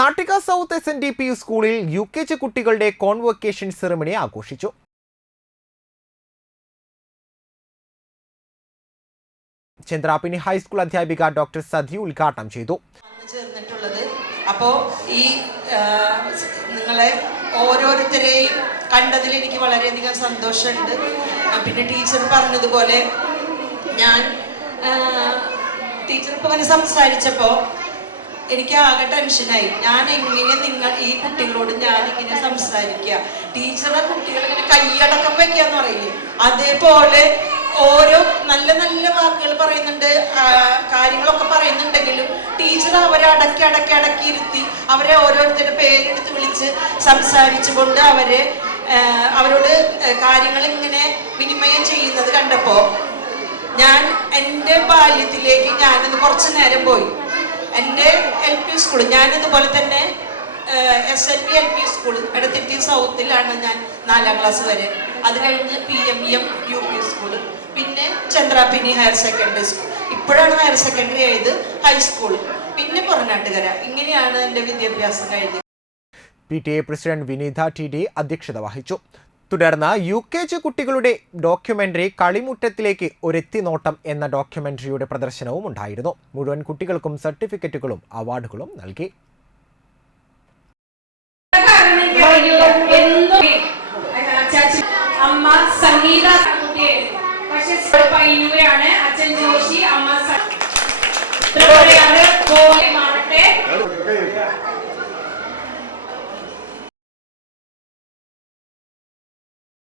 Nattika south SNDP സ്കൂളിൽ UKG കുട്ടികളുടെ convocation ceremony ആഘോഷിച്ചു. ചന്ദ്രാപിനി ഹൈസ്കൂൾ അധ്യാപിക ഡോക്ടർ സധി ഉദ്ഘാടനം ചെയ്തു. അപ്പോൾ ഈ നിങ്ങളെ ഓരോരുത്തരെയും കണ്ടതിൽ എനിക്ക് വളരെയധികം സന്തോഷമുണ്ട്. പിന്നെ ടീച്ചർ പറഞ്ഞതുപോലെ ടീച്ചർ ഇപ്പോൾ അങ്ങനെ സംസാരിച്ചപ്പോൾ എനിക്ക് ആകെ ടെൻഷനായി. ഞാൻ എങ്ങനെ ഈ കുട്ടികളോട് ഞാനിങ്ങനെ സംസാരിക്കുക, ടീച്ചറെ കുട്ടികളിങ്ങനെ കൈയടക്കം വയ്ക്കാന്ന് പറയില്ലേ, അതേപോലെ ഓരോ നല്ല നല്ല വാക്കുകൾ പറയുന്നുണ്ട്, കാര്യങ്ങളൊക്കെ പറയുന്നുണ്ടെങ്കിലും ടീച്ചർ അവരെ അടക്കി ഇരുത്തി അവരെ ഓരോരുത്തരുടെ പേരെടുത്ത് വിളിച്ച് സംസാരിച്ചുകൊണ്ട് അവരോട് കാര്യങ്ങൾ ഇങ്ങനെ വിനിമയം ചെയ്യുന്നത് കണ്ടപ്പോൾ ഞാൻ എൻ്റെ ബാല്യത്തിലേക്ക് ഞാനിന്ന് കുറച്ച് നേരം പോയി. എൻ്റെ LP സ്കൂൾ ഞാനിതുപോലെ തന്നെ SNP LP സ്കൂൾ എടത്തിരുത്തി സൗത്തിലാണ് ഞാൻ 4ാം ക്ലാസ് വരെ. അത് കഴിഞ്ഞ് PMEM UP സ്കൂൾ, പിന്നെ ചന്ദ്രാപിനി ഹയർ സെക്കൻഡറി സ്കൂൾ, ഇപ്പോഴാണ് ഹയർ സെക്കൻഡറി ആയത്, ഹൈസ്കൂൾ, പിന്നെ പുറനാട്ടുകര. ഇങ്ങനെയാണ് എൻ്റെ വിദ്യാഭ്യാസം കഴിഞ്ഞത്. PTA പ്രസിഡന്റ് വിനീത TD അധ്യക്ഷത വഹിച്ചു. തുടർന്ന് UKG കുട്ടികളുടെ ഡോക്യുമെന്ററി കളിമുറ്റത്തിലേക്ക് ഒരെത്തിനോട്ടം എന്ന ഡോക്യുമെന്ററിയുടെ പ്രദർശനവും ഉണ്ടായിരുന്നു. മുഴുവൻ കുട്ടികൾക്കും സർട്ടിഫിക്കറ്റുകളും അവാർഡുകളും നൽകി. അമ്മ സംഗീത പയ്യൂരാണ്, അച്ഛൻ ജോഷി, അമ്മ